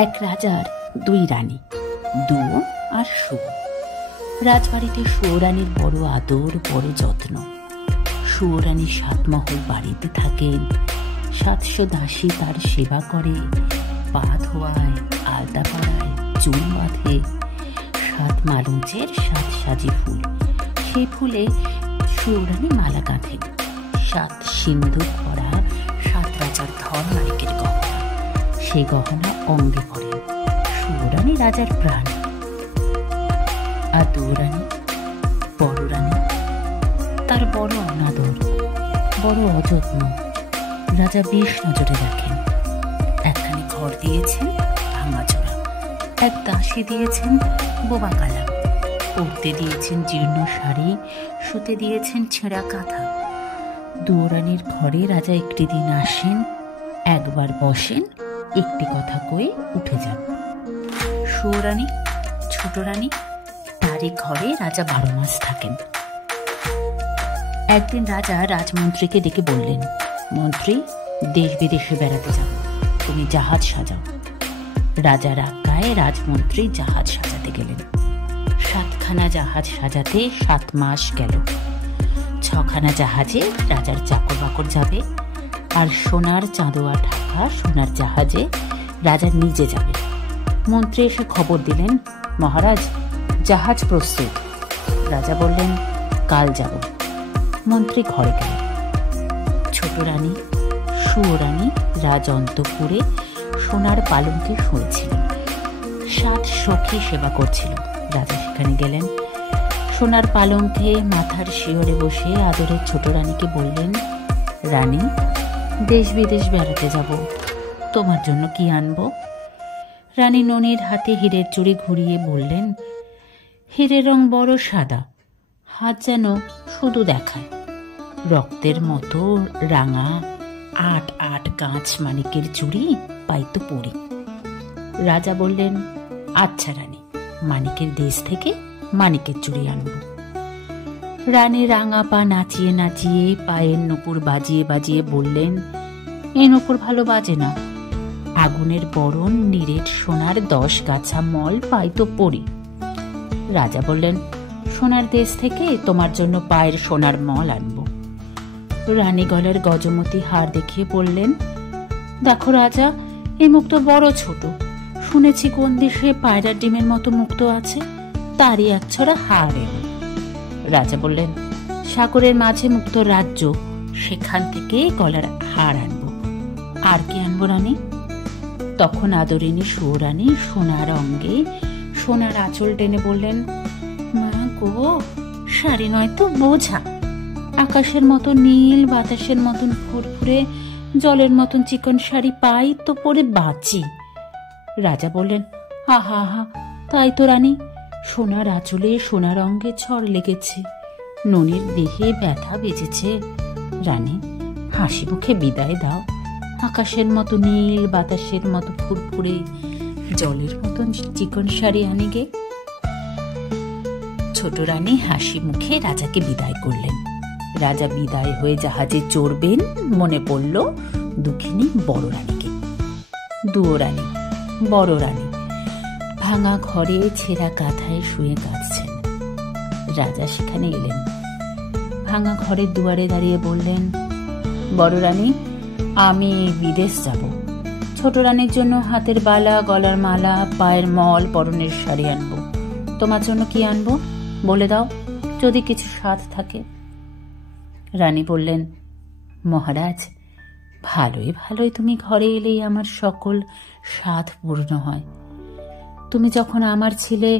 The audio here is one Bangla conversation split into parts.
এক রাজার দুই রানী, দুয়ো আর সুয়ো। রাজবাড়িতে সুয়োরানীর বড় আদর, বড় যত্ন। সুয়োরানী 7 মহল বাড়িতে থাকেন। 700 দাসী তার সেবা করে, পা ধোয়ায়, আলতা পরায়, চুল বাঁধে। 7 মালঞ্চের 7 সাজি ফুল, সেই ফুলে সুয়োরানী মালা গাঁথেন। 7 সিন্দুক পরা 7 রাজার ধন মানিকের গহনা, সেই গহনা অঙ্গে পড়েন। সুয়োরানী রাজার প্রাণ। আর দুয়োরানী, বড় রানী, তার বড় অনাদর, বড় অযত্ন। রাজা বেশ নজরে রাখেন। একখানি ঘর দিয়েছেন ভাঙাচোরা, এক দাসী দিয়েছেন বোবা কালা, পরতে দিয়েছেন জীর্ণ শাড়ি, শুতে দিয়েছেন ছেঁড়া কাঁথা। দুয়োরানীর ঘরে রাজা একটি দিন আসেন, একবার বসেন, একটি কথা কয়ে উঠে যান। সুয়োরানী, ছোট রানী, তারই ঘরে রাজা 12 মাস থাকেন। একদিন রাজা রাজমন্ত্রীকে ডেকে বললেন, মন্ত্রী, দেশ বিদেশে বেড়াতে যাব, তুমি জাহাজ সাজাও। রাজার আজ্ঞায় রাজমন্ত্রী জাহাজ সাজাতে গেলেন। 7খানা জাহাজ সাজাতে 7 মাস গেল। 6খানা জাহাজে রাজার চাকর বাকর যাবে, আর সোনার চাঁদোয়া ঢাকা সোনার জাহাজে রাজা নিজে যাবে। মন্ত্রী এসে খবর দিলেন, মহারাজ, জাহাজ প্রস্তুত। রাজা বললেন, কাল যাব। মন্ত্রী ঘরে গেলেন। ছোট রানী সুয়োরানী রাজ অন্তঃপুরে সোনার পালঙ্কে শুয়েছিলেন। 7 সখী সেবা করছিল। রাজা সেখানে গেলেন। সোনার পালঙ্কে মাথার শিয়রে বসে আদরের ছোট রানীকে বললেন, রানী, দেশ বিদেশ বেড়াতে যাব, তোমার জন্য কি আনবো? রানী ননির হাতে হীরের চুড়ি ঘুরিয়ে বললেন, হীরের রং বড় সাদা, হাত যেন শুধু দেখায়, রক্তের মতো রাঙা 8 কাঁচ মানিকের চুড়ি পাইতো পরি। রাজা বললেন, আচ্ছা রানী, মানিকের দেশ থেকে মানিকের চুড়ি আনবো। রানী রাঙা পা নাচিয়ে নাচিয়ে, পায়ের নূপুর বাজিয়ে বাজিয়ে বললেন, এ নূপুর ভালো বাজে না, আগুনের বরণ নিরেট সোনার 10 গাছা মল পাইতো পরি। রাজা বললেন, সোনার দেশ থেকে তোমার জন্য পায়ের সোনার মল আনবো। রানী গলার গজমতি হার দেখিয়ে বললেন, দেখো রাজা, এই মুক্ত বড় ছোট, শুনেছি কোন দেশে পায়রার ডিমের মতো মুক্ত আছে, তারই 1 ছড়া হার এলো। রাজা বললেন, সাগরের মাঝে মুক্ত রাজ্য, সেখান থেকে গলার হার আনবো। আর কি আনবো রানী? তখন আদরিনী সুয়োরানী সোনার অঙ্গে সোনার আঁচল টেনে বললেন, মা গো, শাড়ি নয় তো বোঝা, আকাশের মতো নীল, বাতাসের মতন ফুরফুরে, জলের মতন চিকন শাড়ি পাই তো পরে বাঁচি। রাজা বললেন, আহা আহা, তাই তো রানী, সোনার আঁচলে সোনার অঙ্গে ঝড় লেগেছে, ননির দেহে ব্যথা বেজেছে। রানী, হাসি মুখে বিদায় দাও, আকাশের মতো নীল, বাতাসের মতো ফুরফুরে, জলের মতন চিকন শাড়ি আনি গে। ছোট রানী হাসি মুখে রাজাকে বিদায় করলেন। রাজা বিদায় হয়ে জাহাজে চড়বেন, মনে পড়ল দুঃখিনী বড় রানীকে। দুয়োরানী, বড় রানী ভাঙা ঘরে ছেঁড়া কাঁথায় শুয়ে কাঁদছেন। রাজা সেখানে এলেন। ভাঙা ঘরের দুয়ারে দাঁড়িয়ে বললেন, বড় রানী, আমি বিদেশ যাব। ছোট রানীর জন্য হাতের বালা, গলার মালা, পায়ের মল, পরনের শাড়ি আনবো। তোমার জন্য কি আনবো বলে দাও, যদি কিছু স্বাদ থাকে। রানী বললেন, মহারাজ, ভালোই ভালোই তুমি ঘরে এলেই আমার সকল স্বাদ পূর্ণ হয়। তুমি যখন আমার ছিলে,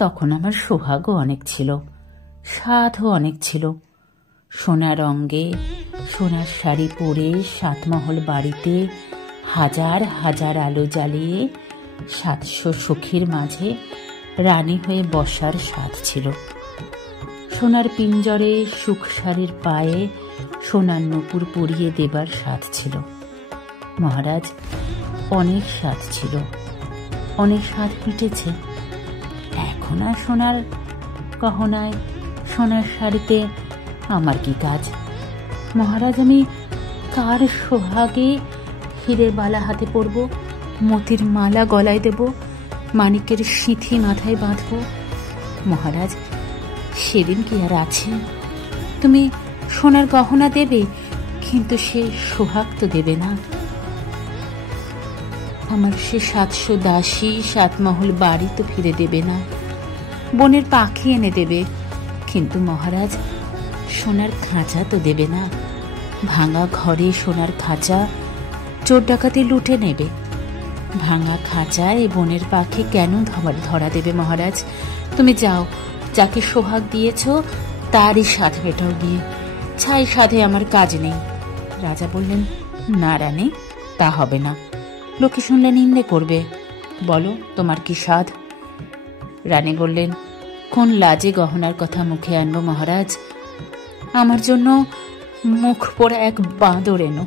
তখন আমার সৌভাগ্য অনেক ছিল, স্বাদও অনেক ছিল। সোনার অঙ্গে সোনার শাড়ি পরে 7 মহল বাড়িতে হাজার হাজার আলো জ্বালিয়ে 700 সখীর মাঝে রানী হয়ে বসার স্বাদ ছিল। সোনার পিঞ্জরে সুখ শাড়ির পায়ে সোনার নূপুর পরিয়ে দেবার স্বাদ ছিল। মহারাজ, অনেক স্বাদ ছিল, অনেক স্বাদ মিটেছে। এখন আর সোনার গহনায়, সোনার শাড়িতে আমার কি কাজ? মহারাজ, আমি কার সোহাগে হীরের বালা হাতে পরব, মতির মালা গলায় দেব, মানিকের সিঁথি মাথায় বাঁধব। মহারাজ, সেদিন কি আর আছে? তুমি সোনার গহনা দেবে, কিন্তু সে সোহাগ তো দেবে না। আমার সে 700 দাসী 7 মহল বাড়ি তো ফিরে দেবে না। বনের পাখি এনে দেবে, কিন্তু মহারাজ সোনার খাঁচা তো দেবে না। ভাঙা ঘরে সোনার খাঁচা চোর ডাকাতি লুটে নেবে। ভাঙা খাঁচায় বনের পাখি কেন ধরা দেবে মহারাজ? তুমি যাও, যাকে সোহাগ দিয়েছ তারই সাধ মেটাও গিয়ে। ছাই সাধে আমার কাজ নেই। রাজা বললেন, না রানী, তা হবে না। লোকে শুনলে নিন্দে করবে। বলো তোমার কি সাধ? রানী বললেন, কোন লাজে গহনার কথা মুখে আনবো মহারাজ? আমার জন্য মুখ পোড়া এক বাঁদর এনো।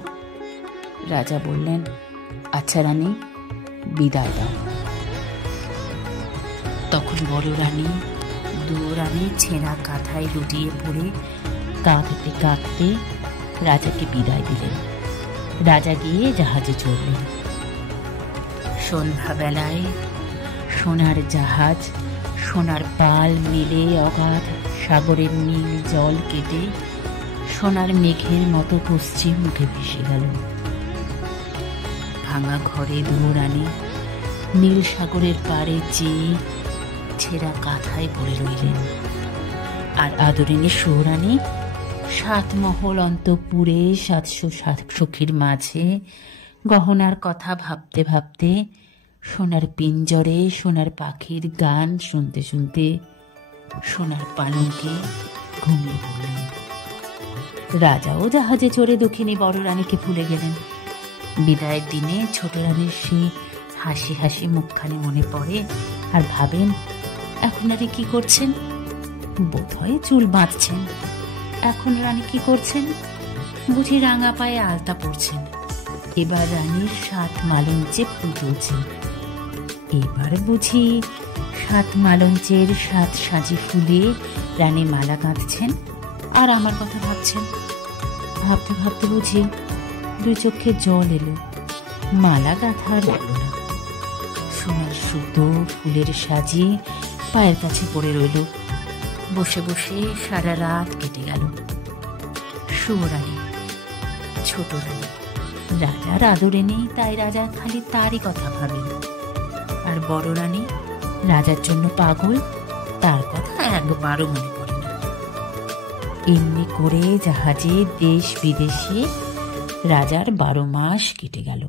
রাজা বললেন, আচ্ছা রানী, বিদায় দাও। তখন বড় রানী রানী ছেঁড়া কাঁথায় লুটিয়ে পড়ে কাঁদতে কাঁদতে রাজাকে বিদায় দিলেন। রাজা গিয়ে জাহাজে চড়লেন। সন্ধ্যাবেলায় সোনার জাহাজ সোনার পাল মিলে অগাধ সাগরের নীল জল কেটে সোনার মেঘের মতো পশ্চিম মুখে ভেসে গেল। ভাঙা ঘরে রানী নীল সাগরের পাড়ে চেয়ে ছেঁড়া কাঁথায় পড়ে রইলেন। আর আদরিনী সুরানী 7 মহল অন্তঃপুরে 700 সখীর মাঝে গহনার কথা ভাবতে ভাবতে সোনার পিঞ্জরে সোনার পাখির গান শুনতে শুনতে সোনার পালঙ্কে ঘুমিয়ে পড়লেন। রাজাও জাহাজে চড়ে দক্ষিণী বড় রানীকে ভুলে গেলেন। বিদায়ের দিনে ছোট রানীর সেই হাসি হাসি মুখখানি মনে পড়ে, আর ভাবেন, এখন রানী কি করছেন? বোধহয় চুল বাঁধছেন। এখন রানী কি করছেন? বুঝি রাঙা পায়ে আলতা পরছেন। এবার রানীর 7 মালঞ্চে ফুল তুলছেন। এবার বুঝি 7 মালঞ্চের 7 সাজি ফুলে রানী মালা গাঁথছেন আর আমার কথা ভাবছেন। ভাবতে ভাবতে বুঝি 2 চোখে জল এলো। মালা গাঁথা আর হলো না। সোনার সুতো ফুলের সাজিয়ে পায়ের কাছে পড়ে রইল। বসে বসে সারা রাত কেটে গেল। সুরানী, ছোট রানী, রাজার আদরে নেই, তাই রাজা খালি তারই কথা ভাবেন। আর বড় রানী রাজার জন্য পাগল, তার কথা একবারও মনে পড়ে না। এমনি করে জাহাজে দেশ বিদেশে রাজার 12 মাস কেটে গেল।